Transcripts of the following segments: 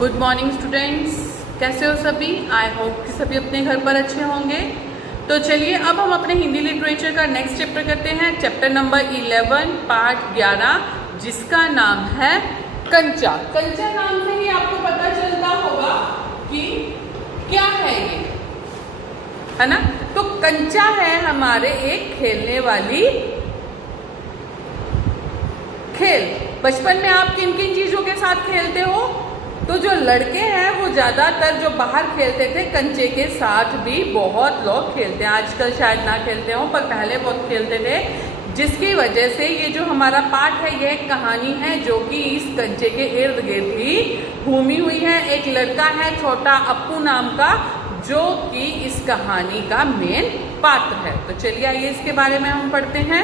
Good morning students, कैसे हो सभी। आई होप कि सभी अपने घर पर अच्छे होंगे। तो चलिए अब हम अपने हिंदी लिटरेचर का नेक्स्ट चैप्टर करते हैं, चैप्टर नंबर 11 पार्ट 11, जिसका नाम है कंचा। कंचा नाम से ही आपको पता चलता होगा कि क्या है ये, है ना। तो कंचा है हमारे एक खेलने वाली खेल। बचपन में आप किन किन चीजों के साथ खेलते हो? तो जो लड़के हैं वो ज़्यादातर जो बाहर खेलते थे कंचे के साथ भी बहुत लोग खेलते हैं। आजकल शायद ना खेलते हो पर पहले बहुत खेलते थे, जिसकी वजह से ये जो हमारा पाठ है यह एक कहानी है जो कि इस कंचे के इर्द गिर्द ही घूमी हुई है। एक लड़का है छोटा अप्पू नाम का, जो कि इस कहानी का मेन पात्र है। तो चलिए आइए इसके बारे में हम पढ़ते हैं।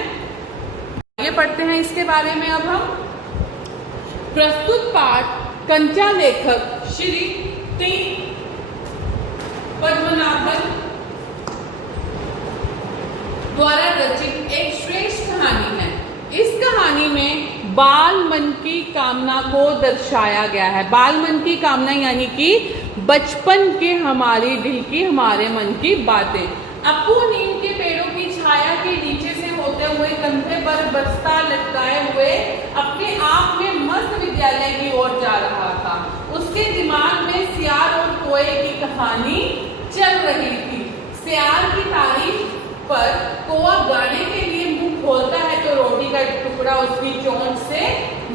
ये पढ़ते हैं इसके बारे में। अब हम प्रस्तुत पाठ कंचा लेखक श्री टी पद्मनाभन द्वारा रचित एक श्रेष्ठ कहानी है। इस कहानी में बाल मन की कामना को दर्शाया गया है। बाल मन की कामना यानी कि बचपन के हमारी दिल की, हमारे मन की बातें। अप्पू नीम के पेड़ों की छाया के नीचे से होते हुए कंधे पर बस्ता लटकाए हुए अपने आप में मस्त विद्यालय की ओर जा रहा था। उसके दिमाग में सियार और कोए की कहानी चल रही थी। सियार की तारीफ पर कौआ गाने के लिए मुंह खोलता है तो रोटी का टुकड़ा उसकी चोंच से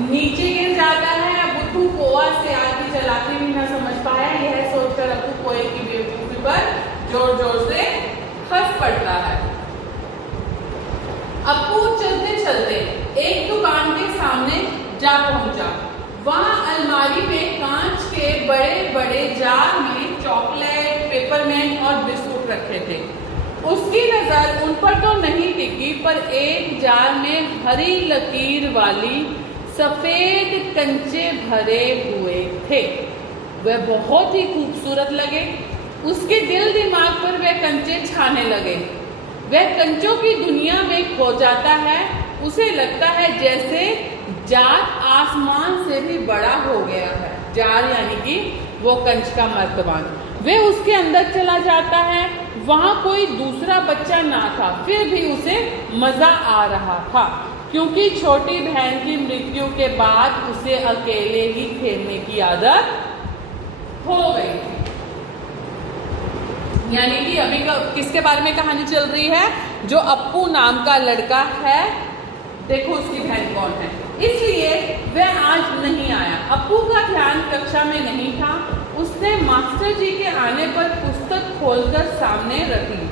नीचे गिर जाता है। अब बुद्धू कौआ सियार की चालाकी भी न समझ पाया। यह सोचकर अप्पू कोए की बेवकूफी पर जोर जोर से हंस पड़ता है। अप्पू चलते चलते एक दुकान के सामने जा पहुंचा। वहां अलमारी में कांच के बड़े बड़े जार में चॉकलेट, पेपरमेंट और बिस्कुट रखे थे। उसकी नजर उन पर तो नहीं टिकी, पर एक जार में हरी लकीर वाली सफेद कंचे भरे हुए थे। वह बहुत ही खूबसूरत लगे। उसके दिल दिमाग पर वह कंचे छाने लगे। वह कंचों की दुनिया में खो जाता है। उसे लगता है जैसे जार आसमान से भी बड़ा हो गया है। जार यानी कि वो कंच का मर्तबान। वह उसके अंदर चला जाता है। वहां कोई दूसरा बच्चा ना था, फिर भी उसे मजा आ रहा था, क्योंकि छोटी बहन की मृत्यु के बाद उसे अकेले ही खेलने की आदत हो गई थी। यानी कि अभी किसके बारे में कहानी चल रही है? जो अप्पू नाम का लड़का है, देखो उसकी बहन कौन है। इसलिए वह आज नहीं आया। अप्पू का ध्यान कक्षा में नहीं था। उसने मास्टर जी के आने पर पुस्तक खोलकर सामने रखी।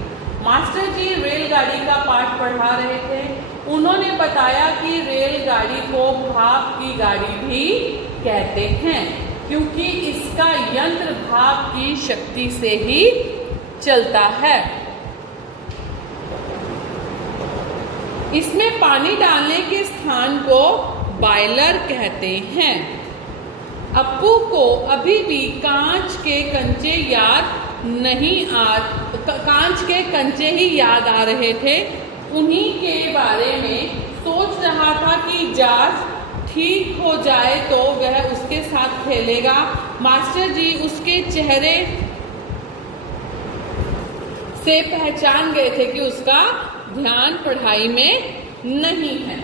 मास्टर जी रेलगाड़ी का पाठ पढ़ा रहे थे। उन्होंने बताया कि रेलगाड़ी को भाप की गाड़ी भी कहते हैं, क्योंकि इसका यंत्र भाप की शक्ति से ही चलता है। इसमें पानी डालने के स्थान को बॉयलर कहते हैं। अप्पू को अभी भी कांच के कंचे ही याद आ रहे थे। उन्हीं के बारे में सोच रहा था कि जार ठीक हो जाए तो वह उसके साथ खेलेगा। मास्टर जी उसके चेहरे से पहचान गए थे कि उसका ध्यान पढ़ाई में नहीं है।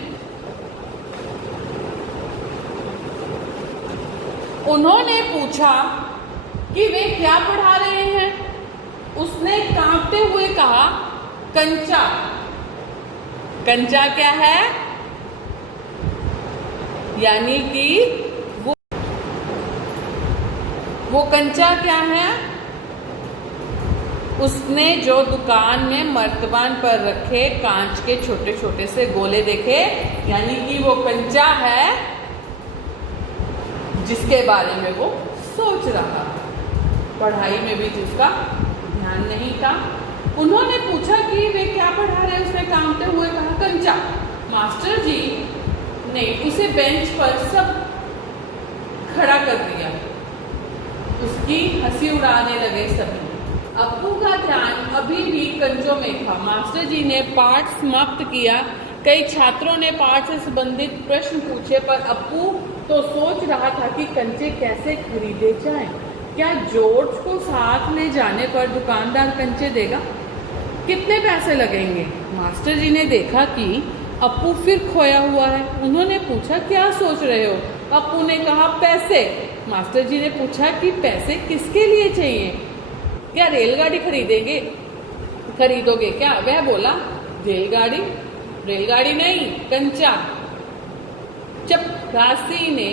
उन्होंने पूछा कि वे क्या पढ़ा रहे हैं। उसने कांपते हुए कहा, कंचा। कंचा क्या है? यानी कि वो कंचा क्या है? उसने जो दुकान में मर्तबान पर रखे कांच के छोटे छोटे से गोले देखे, यानी कि वो कंचा है जिसके बारे में वो सोच रहा। पढ़ाई में भी जिसका ध्यान नहीं था। उन्होंने पूछा कि वे क्या पढ़ा रहे हैं। उसने कांपते हुए कहा, कंचा। मास्टर जी ने उसे बेंच पर सब खड़ा कर दिया। उसकी हंसी उड़ाने लगे सभी। अप्पू का ध्यान अभी भी कंचों में था। मास्टर जी ने पाठ समाप्त किया। कई छात्रों ने पाठ से संबंधित प्रश्न पूछे, पर अप्पू तो सोच रहा था कि कंचे कैसे खरीदे जाएं। क्या जॉर्ज को साथ ले जाने पर दुकानदार कंचे देगा? कितने पैसे लगेंगे? मास्टर जी ने देखा कि अप्पू फिर खोया हुआ है। उन्होंने पूछा, क्या सोच रहे हो? अप्पू ने कहा, पैसे। मास्टर जी ने पूछा कि पैसे किसके लिए चाहिए? क्या रेलगाड़ी खरीदोगे क्या? वह बोला, रेलगाड़ी नहीं, कंचा। चपरासी ने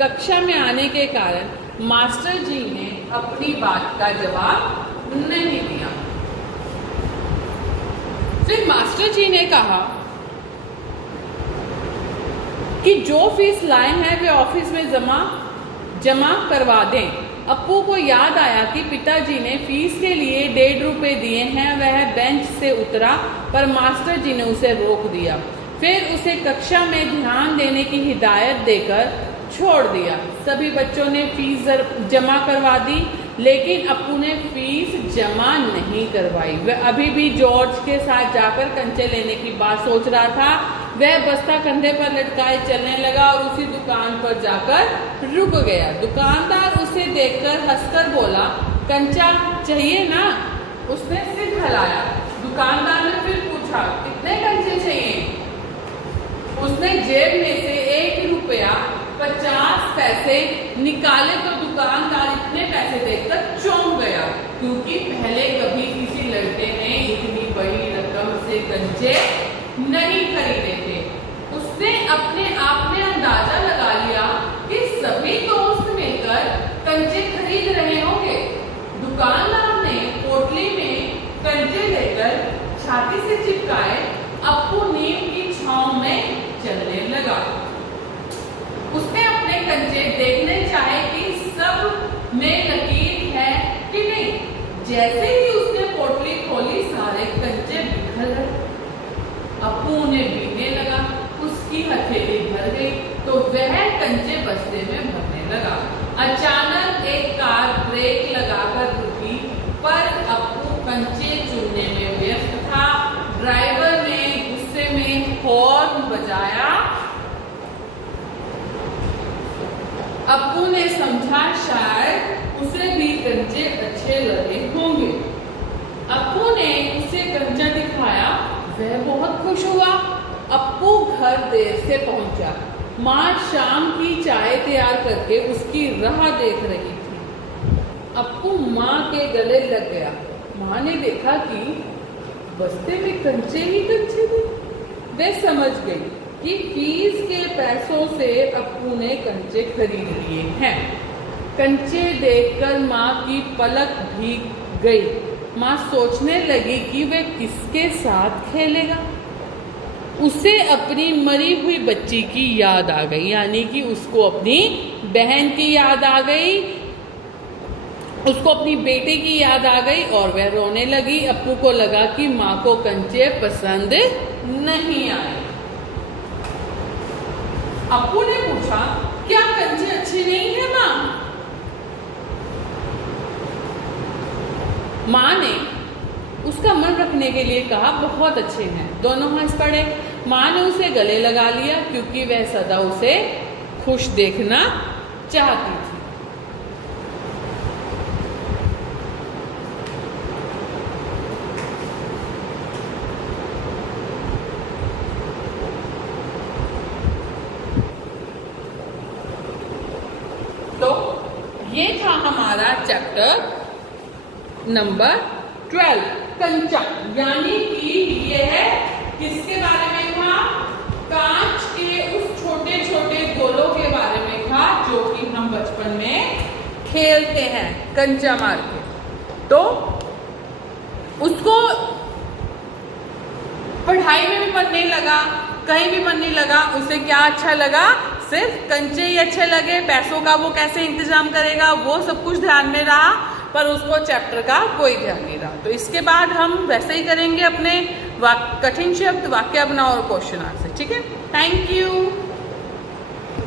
कक्षा में आने के कारण मास्टर जी ने अपनी बात का जवाब नहीं दिया। फिर मास्टर जी ने कहा कि जो फीस लाए हैं वे ऑफिस में जमा करवा दें। अप्पू को याद आया कि पिताजी ने फीस के लिए 1.5 रुपए दिए हैं। वह बेंच से उतरा पर मास्टर जी ने उसे रोक दिया। फिर उसे कक्षा में ध्यान देने की हिदायत देकर छोड़ दिया। सभी बच्चों ने फीस जमा करवा दी, लेकिन अप्पू ने फीस जमा नहीं करवाई। वह अभी भी जॉर्ज के साथ जाकर कंचे लेने की बात सोच रहा था। वह बस्ता कंधे पर लटकाए चलने लगा और उसी दुकान पर जाकर रुक गया। दुकानदार उसे देखकर हंसकर बोला, कंचा चाहिए ना? उसने सिर हिलाया। दुकानदार ने फिर पूछा, कितने कंचे चाहिए? उसने जेब में से 1 रुपया 50 पैसे निकाले तो दुकानदार इतने पैसे देखकर चौंक गया, क्योंकि पहले कभी किसी लड़के ने इतनी बड़ी रकम से कंचे नहीं खरीदे थे। उसने अपने आप में अंदाजा लगा लिया कि सभी दोस्त मिलकर कंचे खरीद रहे होंगे। दुकानदार ने पोटली में कंचे लेकर छाती से चिपकाए। अप्पू नीम की छांव में चलने लगा। उसने अपने कंचे देखने चाहे कि सब में लकीर है कि नहीं। जैसे ही उसने पोटली खोली, सारे कंचे बिखर गए। अप्पू उन्हें बीनने लगा। उसकी हथेली भर गई तो वह कंचे बस्ते में भरने लगा। अचानक एक कार ब्रेक लगाकर रुकी, पर अप्पू कंचे चुनने में व्यस्त था। ड्राइवर ने गुस्से में हॉर्न बजाया। अप्पू ने समझा शायद उसे भी कंचे अच्छे लगे होंगे। अप्पू ने उसे कंचा दिखाया। वह बहुत खुश हुआ। अप्पू घर देर से पहुंचा। माँ शाम की चाय तैयार करके उसकी राह देख रही थी। अप्पू माँ के गले लग गया। माँ ने देखा कि बस्ते में कंचे ही कंचे थे। वह समझ गई कि फीस के पैसों से अप्पू ने कंचे खरीद लिए हैं। कंचे देखकर माँ की पलक भीग गई। माँ सोचने लगी कि वह किसके साथ खेलेगा। उसे अपनी मरी हुई बच्ची की याद आ गई, यानी कि उसको अपनी बहन की याद आ गई, उसको अपनी बेटे की याद आ गई और वह रोने लगी। अप्पू को लगा कि माँ को कंचे पसंद नहीं आए। अप्पू ने पूछा, क्या कंचे अच्छे नहीं है माँ? माँ ने उसका मन रखने के लिए कहा, बहुत अच्छे हैं। दोनों हंस पड़े। माँ ने उसे गले लगा लिया, क्योंकि वह सदा उसे खुश देखना चाहती थी। तो ये था हमारा चैप्टर नंबर 12, कंचा। यानी कि यह किसके बारे में था? कांच के उस छोटे छोटे गोलों के बारे में था, जो कि हम बचपन में खेलते हैं कंचा मार के। तो उसको पढ़ाई में भी मन नहीं लगा, कहीं भी मन नहीं लगा। उसे क्या अच्छा लगा? सिर्फ कंचे ही अच्छे लगे। पैसों का वो कैसे इंतजाम करेगा, वो सब कुछ ध्यान में रहा, पर उसको चैप्टर का कोई ध्यान नहीं रहा। तो इसके बाद हम वैसे ही करेंगे अपने कठिन शब्द, वाक्य बनाओ और क्वेश्चन आंसर। ठीक है, थैंक यू।